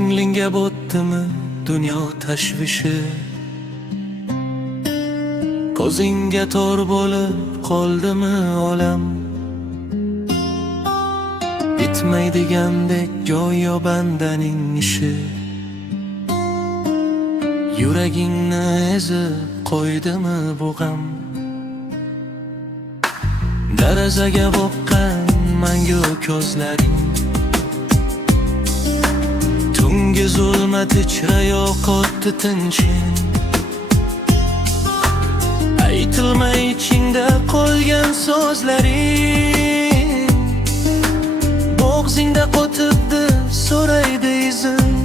Ko'nglingga botdimi dunyo tashvishi, ko'zingga tor bo'lib qoldimi olam, bitmaydigandek go'yo bandaning ishi, yuragingni ezib qo'ydimi bu g'am. Darazaga boqqan mangu ko'zlaring, tungi zulmat ichra yo'qotdi tinching. Aytilmay ichingda qolgan so'zlaring, bo'g'zingda qotibdi so'raydi izing.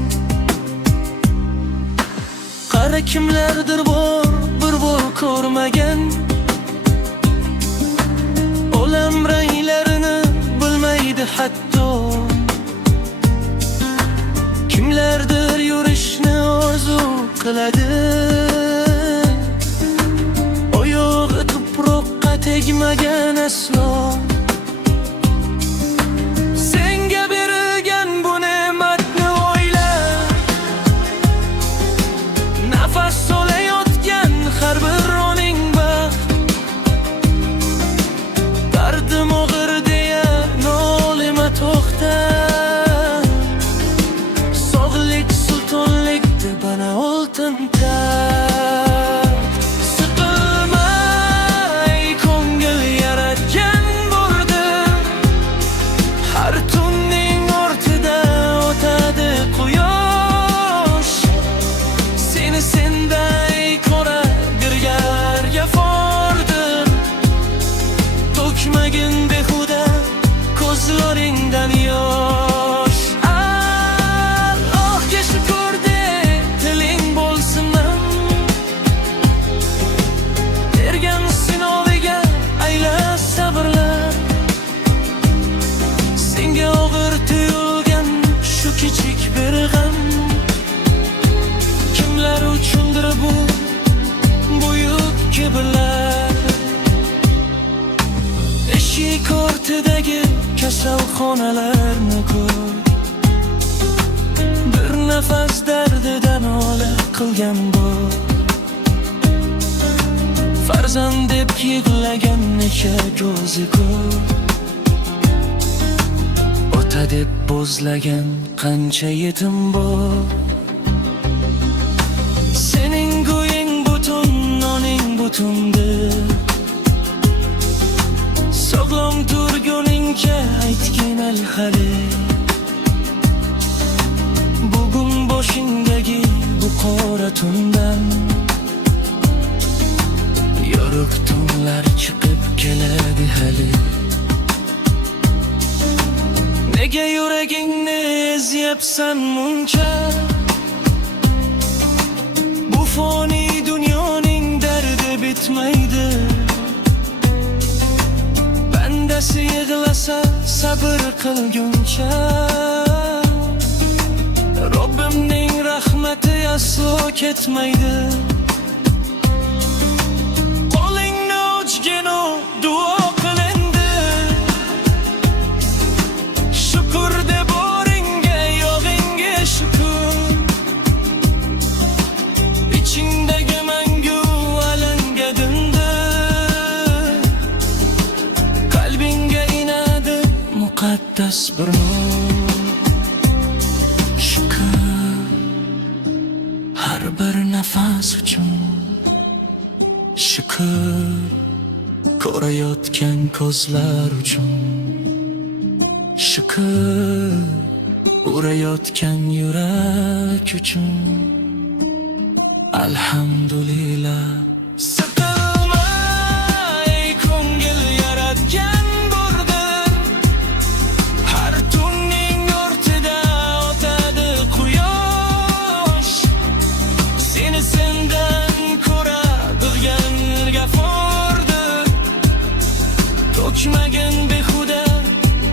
Qara kimlardir bor bir bor ko'rmagan, olam ranglarini bilmaydi hatto. Kimlardir yurishni orzu qiladi, oyog'i tuproqqa tegmagan aslo. Senga berilgan bu ne'matni o'yla, nafas olayotgan har bir oning baxt. Dardim og'ir deya nolima to'xta, sog'lik sultonlik deb ana oltin taxt. Siqilmay ko'ngil yaratgan bordir, har tunning ortida o'tadi quyosh. Seni senday ko'radirga fordir, to'kmagin behuda ko'zlaringdan yosh. Allohga shukr de, tiling bo'lsin nam, bergan sinoviga ayla sabrlar. Senga og'ir tuyulgan shu kichik bir g'am, kimlar uchundir bu buyuk kibrlar. Eshik ortidagi kasalxonalarni ko'r, bir nafas dardidan ola qilgan bor. Farzand deb yig'lagan necha ko'zi ko'r, ota deb bo'zlagan qancha yetim bor. Sening go'ying butun, noning butundir, sog'lom turguningcha aytgin hali. Bugun boshingdagi bu qora tundan yorug' tunlar chiqib keladi hali. Nega yuragingni ezyapsan muncha, bu foniy dunyoning dardi bitmaydi. Bandasi yig'lasa sabr qilguncha, Robbimning rahmati aslo ketmaydi. Qo'lingni ochgin u duo qil endi, shukr de boringga yog'ingga shukr. Ichingdagi mangu alanga dindir, qalbingga inadi muqaddas bir nur. Shukr har bir nafas uchun, shukr ko'rayotgan ko'zlar uchun, shukr urayotgan yurak uchun. Alhamdulillah. Siqilmay ko'ngil yaratgan bordir, har tunning ortida o'tadi quyosh. Seni sendan ko'ra bilgan g'afordir, to'kmagin behuda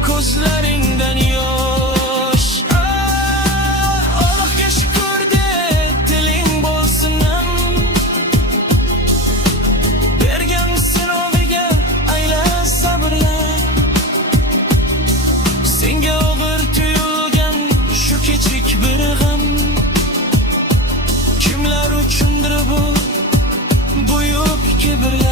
ko'zlaringdan yosh. Allohga shukr de, tiling bo'lsin nam, kibrga